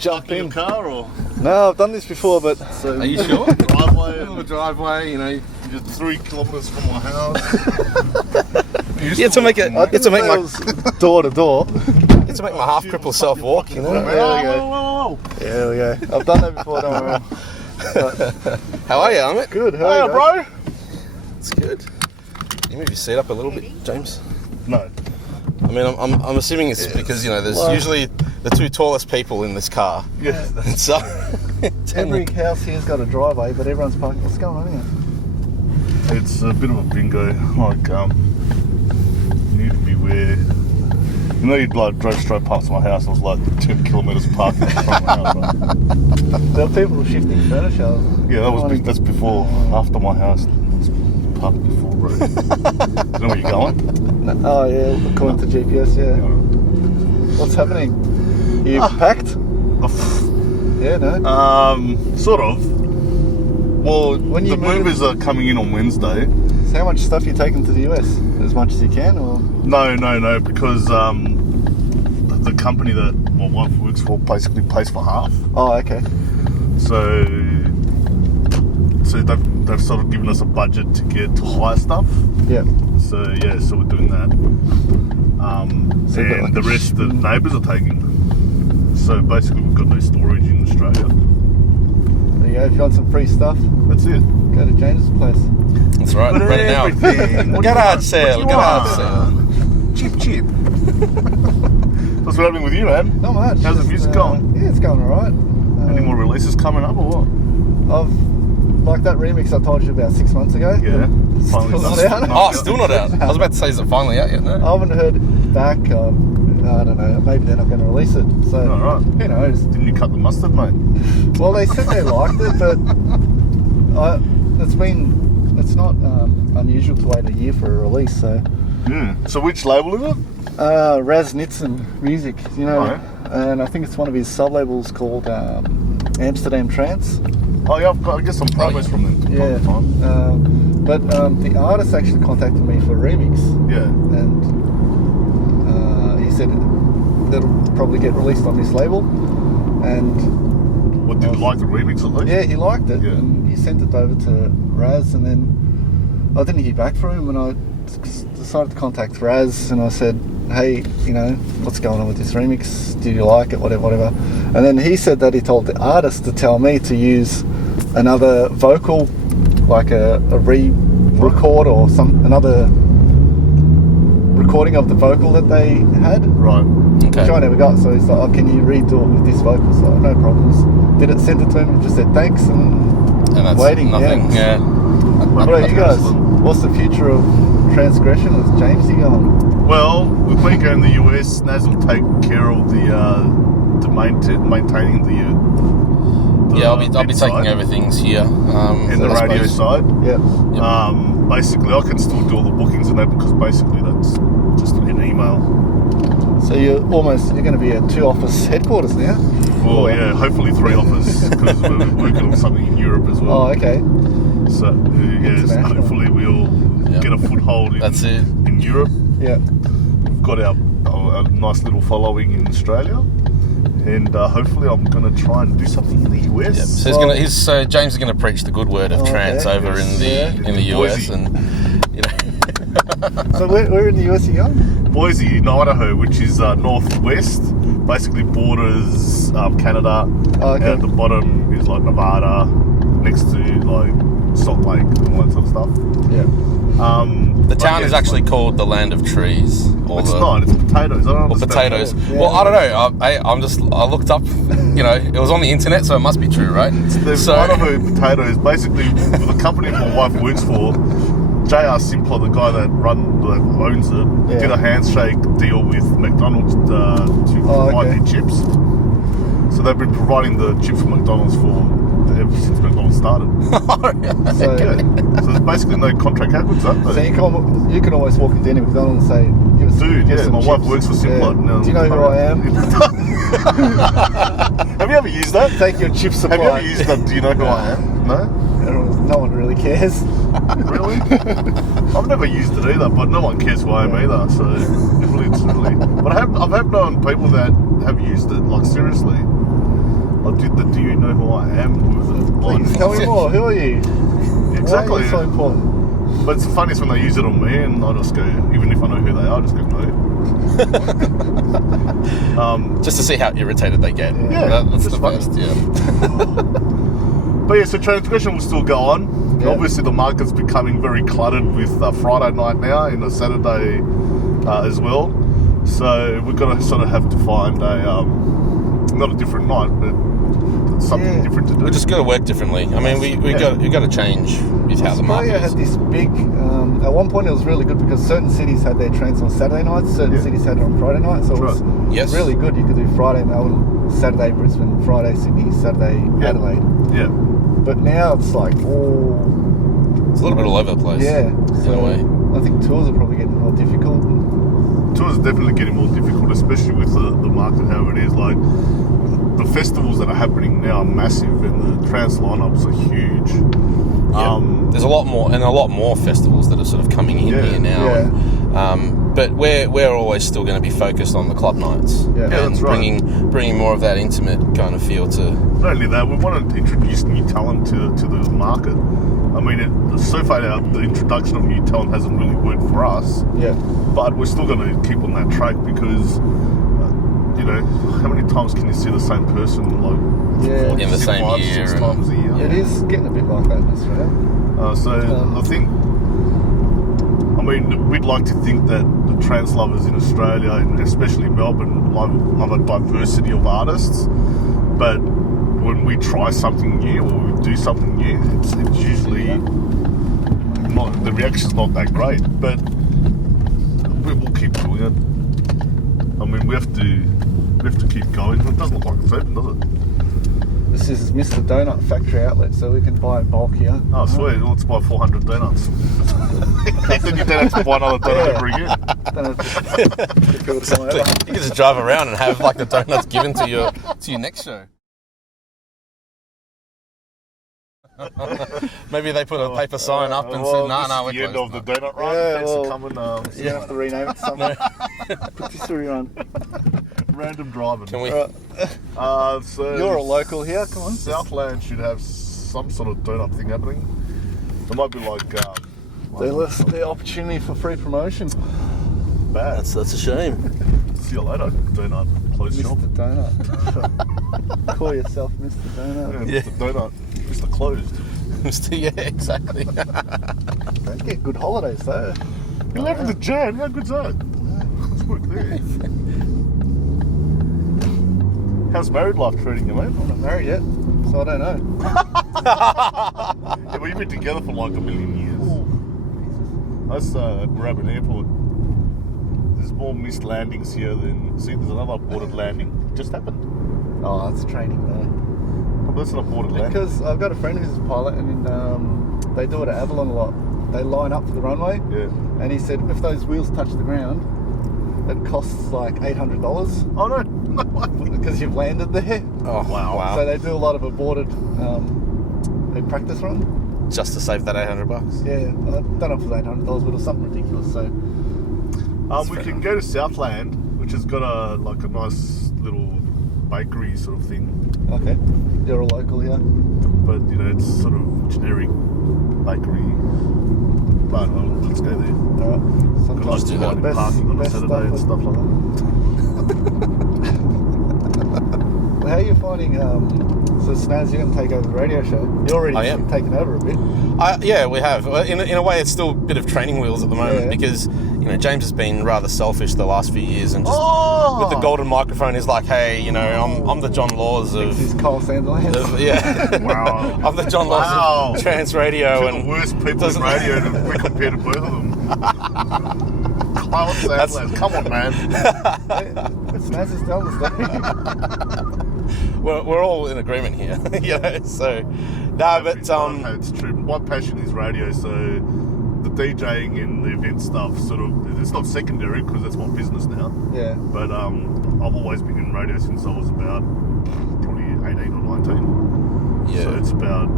jump in. Your car or? No, I've done this before, but... So, are you sure? driveway, you know, just 3 kilometres from my house. You have to make it. It's to make my door to door. It's to make my half crippled self walk. You know. There we go. I've done that before. Don't worry. How are you, Amit? Good. How are you, bro? It's good. You move your seat up a little bit, James. No. I mean, I'm assuming it's because there's usually the 2 tallest people in this car. Yeah. So every house here's got a driveway, but everyone's parking. What's going on here? It's a bit of a bingo. Like, you need to beware. You know, you'd like drove straight past my house. I was like 10 kilometres parking in front of my house. Right? There were people shifting furniture. Yeah, that's before, after my house. It's parked before, bro. You know where you're going? No. Oh yeah, according to GPS. Yeah. What's happening? You packed? Yeah, no. Sort of. Well, when you the movers are coming in on Wednesday. So how much stuff are you taking to the US? As much as you can, or? No, because the company that my wife works for basically pays for half. Oh, okay. So they've sort of given us a budget to get to hire stuff. Yeah. So we're doing that. And the rest the neighbours are taking. So basically we've got no storage in Australia. There you go. If you want some free stuff, that's it. Go to James's place. That's right. Right now. Garage sale. Cheap. What's happening with you, man? Not much. How's the music going? Yeah, it's going alright. Any more releases coming up or what? Like that remix I told you about 6 months ago. Yeah. Still not out. Oh, still not out. I was about to say, is it finally out yet? No? I haven't heard back. I don't know. Maybe they're not going to release it. So right. Who knows? Didn't you cut the mustard, mate? Well, they said they liked it, but it's not unusual to wait a year for a release. So. Yeah. So which label is it? Raz Nitzen Music. You know, right. And I think it's one of his sub labels called Amsterdam Trance. Oh yeah, I guess some promos from them. Yeah. But the artist actually contacted me for a remix. Yeah. And he said that'll probably get released on this label. And what, did you like the remix at least? Yeah, he liked it. Yeah. And he sent it over to Raz, and then I didn't hear back from him, and I decided to contact Raz, and I said, hey, what's going on with this remix? Did you like it? Whatever. And then he said that he told the artist to tell me to use another vocal, like a re-record or another recording of the vocal that they had. Right. Okay. Which I never got, so he's like, oh, can you redo it with this vocal? So no problems. Did it, send it to him, and just said thanks, and that's waiting. Nothing. Yeah. What about you guys? What's the future of Trancegression? Is Jamesy going? Well, with me going to the US, Snaz will take care of the maintaining the I'll be taking over things here. And the radio side. Yeah. Basically, I can still do all the bookings and that because basically that's just an email. So you're going to be at 2 office headquarters now? Well, yeah, hopefully 3 office because we're working on something in Europe as well. Oh, okay. So hopefully we'll get a foothold in Europe. Yeah. We've got a nice little following in Australia, and hopefully I'm going to try and do something in the US. Yep. So James is going to preach the good word of trance over in the US, Boise. and So where in the US are you going? Boise, in Idaho, which is northwest, basically borders Canada. Oh, okay. And at the bottom is like Nevada, next to like Salt Lake and all that sort of stuff. Yeah. The town is actually called the Land of Trees. It's not. It's potatoes. I don't understand. Potatoes. Yeah. Well, I don't know. I looked up. It was on the internet, so it must be true, right? The Idaho potatoes. Basically, the company my wife works for, JR Simpler, the guy that owns it, did a handshake deal with McDonald's to provide their chips. So they've been providing the chips for McDonald's ever since McDonald's started. So there's basically no contract. How good's that? So you can almost walk into any McDonald's and say, give us some my chips. wife works for Simpler. Yeah. Do you know who I am? Have you ever used that? Take your chip supply. Have you ever used that? Do you know who I am? No? No one really cares. Really? I've never used it either, but no one cares who I am either. So it's really. But I've known people that have used it, like seriously. I did the Do You Know Who I Am? Please, tell me more. Who are you? Exactly. Why are you so important? But it's the funniest when they use it on me, and I just go, even if I know who they are, I just go, no. Just to see how irritated they get. Yeah, That's the funny. best, yeah. But yeah, so Trancegression will still go on. Yeah. Obviously, the market's becoming very cluttered with Friday night now and a Saturday as well. So we're going to sort of have to find not a different night, but something different to do. We just got to work differently. I mean, we got to change with how the market Australia is. had this big. At one point, it was really good because certain cities had their trains on Saturday nights, certain cities had it on Friday nights. So it was really good. You could do Friday Melbourne, Saturday Brisbane, Friday Sydney, Saturday Adelaide. Yeah. But now it's like It's a little bit all over the place. Yeah. In a way. I think tours are probably getting more difficult. Tours are definitely getting more difficult, especially with the market how it is. Like the festivals that are happening now are massive, and the trans lineups are huge. Yeah. There's a lot more festivals that are sort of coming in here now. Yeah. But we're always still going to be focused on the club nights and that's right. bringing more of that intimate kind of feel to. Not only that, we want to introduce new talent to the market. I mean, so far the introduction of new talent hasn't really worked for us. Yeah. But we're still going to keep on that track because, how many times can you see the same person like in the same year? 6 times a year? It is getting a bit like that in Australia. I think, we'd like to think that the trans lovers in Australia, and especially Melbourne, love a diversity of artists. But when we try something new or we do something new, it's usually the reaction's not that great. But we will keep doing it. I mean, we have to keep going. It doesn't look like it's open, does it? This is Mr. Doughnut factory outlet, so we can buy in bulk here. Oh, sweet. Let's buy 400 donuts. Then you don't have to buy another donut ever again. You can just drive around and have like the donuts given to your next show. Maybe they put a paper sign up and said, "No, we're the end closed." of the donut run. Yeah, Thanks for coming. You have to rename it something. Put this through on. Random driving. Can we? So You're a local here. Come on. Southland should have some sort of donut thing happening. It might be like The opportunity for free promotion. bad. That's a shame. See you later, donut close shop. Mr. Doughnut. Call yourself Mr. Doughnut. Yeah, Mr. Donut, Mr. Closed. Yeah, exactly. Don't get good holidays though. 11th of Jan, how good's that? Let's work there. How's married life treating you, mate? I'm not married yet, so I don't know. Yeah, but you've been together for like a million years. That's Moorabbin Airport. There's more missed landings here than... See, there's another aborted landing. Just happened. Oh, it's training though. But that's an aborted landing. Because I've got a friend who's a pilot, and they do it at Avalon a lot. They line up for the runway, Yeah. and he said if those wheels touch the ground, it costs like $800 Oh, no. No way. because you've landed there. Oh, wow. So they do a lot of aborted practice run. Just to save that $800. Yeah, I don't know if it's $800, but it was something ridiculous. So We can go to Southland, which has got a nice little bakery sort of thing. okay, you're a local here. But, it's sort of generic bakery. But let's go there. All right, sometimes do that. Parking on a Saturday and stuff like that. How are you finding? So Snaz, you're going to take over the radio show. You're already I am. taken over a bit. Yeah, we have. In a way, it's still a bit of training wheels at the moment because James has been rather selfish the last few years and just with the golden microphone is like, hey, I'm the John Laws of. This is Kyle Sanderland. Yeah. Wow. I'm the John Laws of trans radio Two of the worst people in radio if we compare to both of them. Kyle Sandland, come on, man. Snaz is telling the story. We're all in agreement here, So, It's true. My passion is radio, so the DJing and the event stuff it's not secondary because that's my business now. Yeah. But I've always been in radio since I was about probably 18 or 19. Yeah. So it's about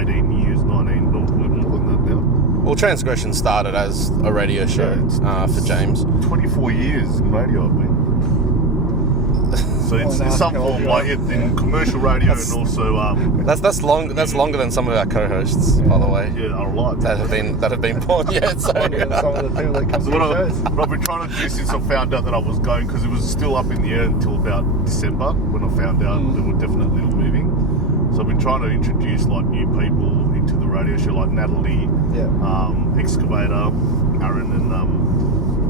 18 years, 19, more than that now. Well, Trancegression started as a radio show for James. 24 years in radio I've been. So it's some form, like in commercial radio and also that's longer than some of our co-hosts, by the way. Yeah, are alive. That have been born yet. So. Some of the people that come to the shows. What I've been trying to do since I found out that I was going, because it was still up in the air until about December when I found out they were definitely moving. So I've been trying to introduce like new people into the radio show, like Natalie, Excavator, Aaron, and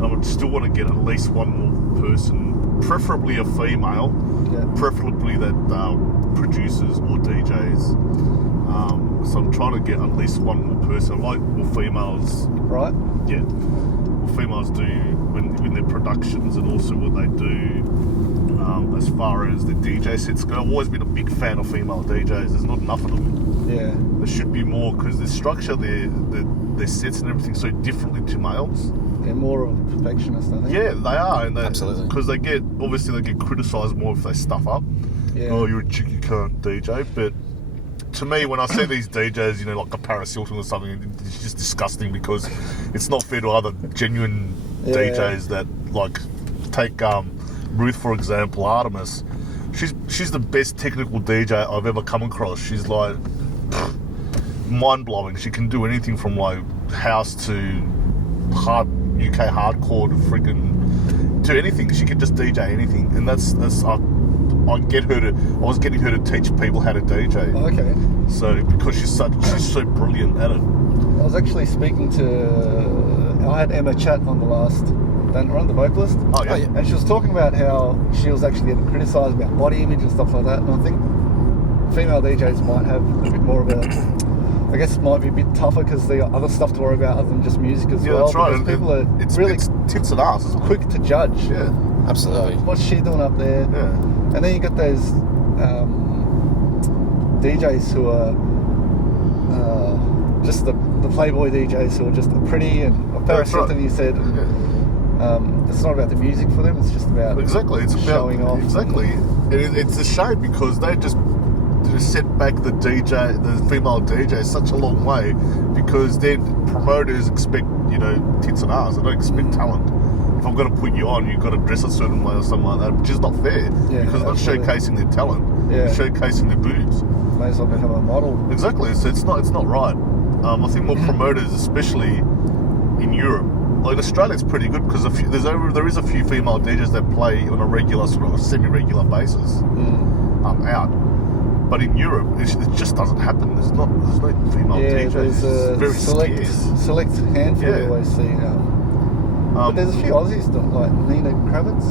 I would still want to get at least one more person, preferably a female, preferably that produces or DJs. So I'm trying to get at least one more person, like more females. Right. Yeah. What females do in their productions, and also what they do as far as the DJ sets go. I've always been a big fan of female DJs. There's not enough of them. Yeah. There should be more, because the structure, their sets and everything so differently to males. They're more of a perfectionist, I think. Yeah, they are. And absolutely. Because they get criticised more if they stuff up. Yeah. Oh, you're a chick, you can't DJ. But to me, when I see these DJs, you know, like a Paris Hilton or something, it's just disgusting, because it's not fair to other genuine DJs that, like, take Ruth, for example, Artemis. She's the best technical DJ I've ever come across. She's like mind-blowing. She can do anything from like house to hard UK hardcore to freaking to anything. She can just DJ anything, and that's I was getting her to teach people how to DJ. Okay. So because she's so brilliant at it. I was actually speaking to, I had Emma Chat on the last, the vocalist. Oh yeah. And she was talking about how she was actually getting criticised about body image and stuff like that. And I think female DJs might have a bit more of a, I guess it might be a bit tougher because they got other stuff to worry about other than just music as well. Yeah, that's right. Because people are It's tits and ass, isn't it? quick to judge. Yeah. Absolutely. What's she doing up there? Yeah. And then you got those DJs who are just the Playboy DJs who are just pretty, and Paris Hilton, you said. It's not about the music for them, it's just about it's about showing off. Exactly. It's a shame, because they just set back the female DJ such a long way, because then promoters expect, you know, tits and ass. They don't expect talent. If I'm going to put you on, you've got to dress a certain way or something like that, which is not fair, because they're not showcasing their talent, they're showcasing their boobs. May as well become a model. Exactly. So it's not right. I think more promoters, especially in Europe. Like in Australia, it's pretty good, because there is a few female DJs that play on a regular, sort of semi-regular basis out. But in Europe, it just doesn't happen. There's no female DJs. There's a very select handful you always see. But there's a few Aussies, like Nina Kravitz.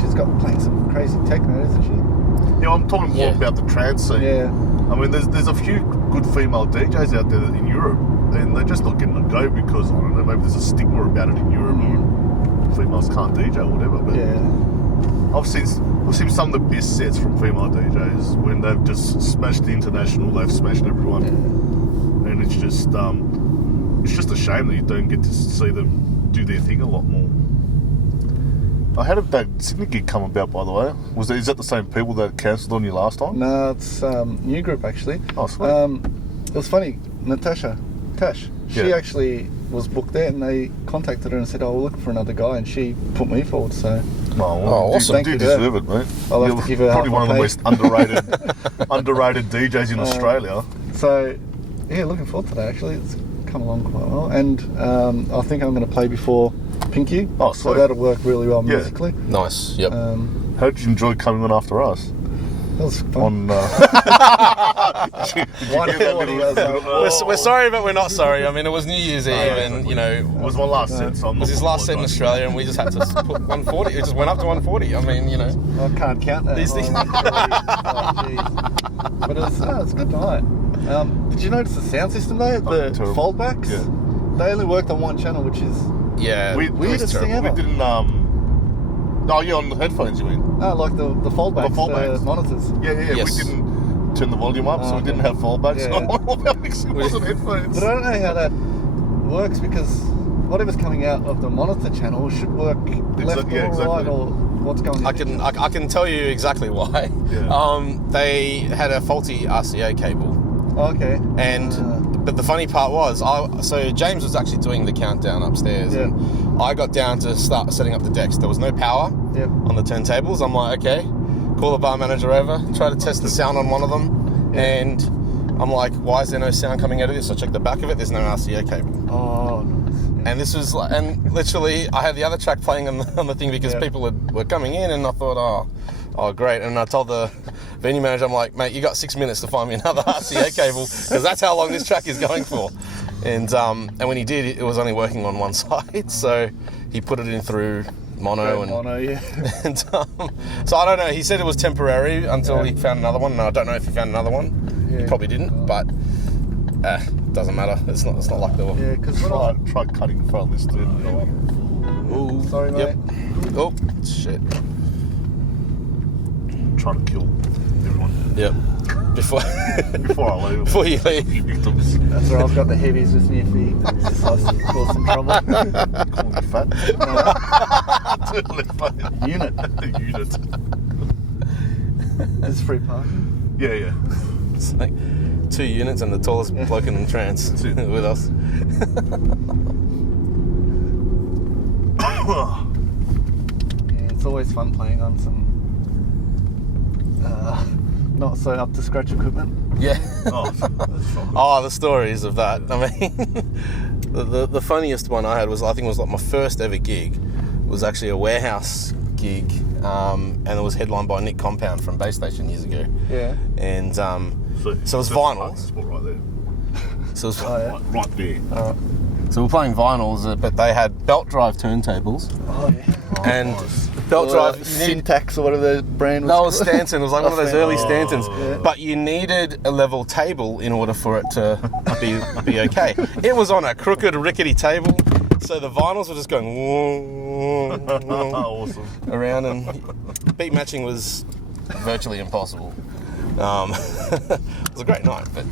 She's got playing some crazy techno, isn't she? Yeah, I'm talking more about the trance scene. Yeah. I mean, there's a few good female DJs out there in Europe, and they're just not getting a go because, I don't know, maybe there's a stigma about it in Europe. Females can't DJ or whatever. But I've seen some of the best sets from female DJs when they've just smashed the international, they've smashed everyone, and it's just a shame that you don't get to see them do their thing a lot more. How did that Sydney gig come about, by the way? Is that the same people that cancelled on you last time? No, it's new group actually. Oh, sweet. It was funny. Tash, she actually was booked there, and they contacted her and said, "Oh, we're looking for another guy," and she put me forward. So, awesome! You do deserve it, mate. I'll have to give her probably one of the most underrated DJs in Australia. So, yeah, looking forward to that. Actually, it's come along quite well, and I think I'm going to play before Pinky. Oh, sweet. So that'll work really well musically. Nice. Yep. How did you enjoy coming on after us? That was fun. We're sorry, but we're not sorry. I mean, it was New Year's Eve, and you know, it was my last set. So it was his last set in Australia, and we just had to put 140. It just went up to 140. I mean, you know, I can't count that. These things. But it's a good night. Did you notice the sound system though? The foldbacks. Yeah. They only worked on one channel, which is weirdest thing ever. We didn't. On the headphones, you mean? No, like the foldbacks, the monitors. Yeah. Yes. We didn't turn the volume up, so we didn't have foldbacks. Yeah. So it wasn't headphones. But I don't know how that works, because whatever's coming out of the monitor channel should work left or right, or what's going on. I can tell you exactly why. Yeah. They had a faulty RCA cable. Okay. And But the funny part was, so James was actually doing the countdown upstairs, and I got down to start setting up the decks. There was no power on the turntables. I'm like, okay, call the bar manager over, try to test the sound on one of them, and I'm like, why is there no sound coming out of this? I checked the back of it. There's no RCA cable. Oh, nice. And this was like, and literally, I had the other track playing on the thing because people were coming in, and I thought, oh, great. And I told the venue manager, I'm like, mate, you got 6 minutes to find me another RCA cable because that's how long this track is going for. And when he did, it was only working on one side, so he put it in through mono. And so I don't know. He said it was temporary until he found another one, and I don't know if he found another one. He probably didn't, but doesn't matter. It's not like the because try cutting file this dude. Ooh, sorry, mate. Oh shit. Trying to kill everyone. Yep. Before I leave. Before you leave. Victims. That's where I've got the heavies with me if he decides to cause some trouble. Call me fat. Totally fat. Unit. There's free parking. Yeah. It's like 2 units and the tallest bloke in the trance with us. It's always fun playing on some not so up to scratch equipment. Yeah. Oh, the stories of that. I mean, the funniest one I had was, I think it was like my first ever gig. It was actually a warehouse gig, and it was headlined by Nick Compound from Base Station years ago. Yeah. And so it was vinyl. Spot right there. So it was right there. So we're playing vinyls, but they had belt drive turntables. Oh yeah. And nice. belt drive Syntax or whatever the brand was. That was Stanton. It was like one of those early Stantons. Yeah. But you needed a level table in order for it to be okay. It was on a crooked, rickety table, so the vinyls were just going Awesome. around, and beat matching was virtually impossible. It was a great night, but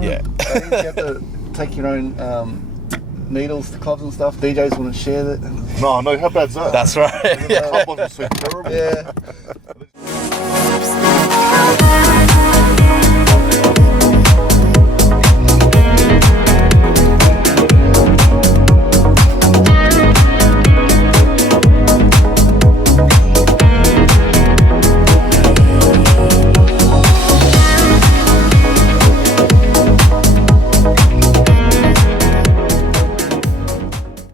yeah. You have to take your own needles to clubs and stuff. DJs wouldn't share that. No, how bad's that? That's right. The club wasn't so terrible. Yeah.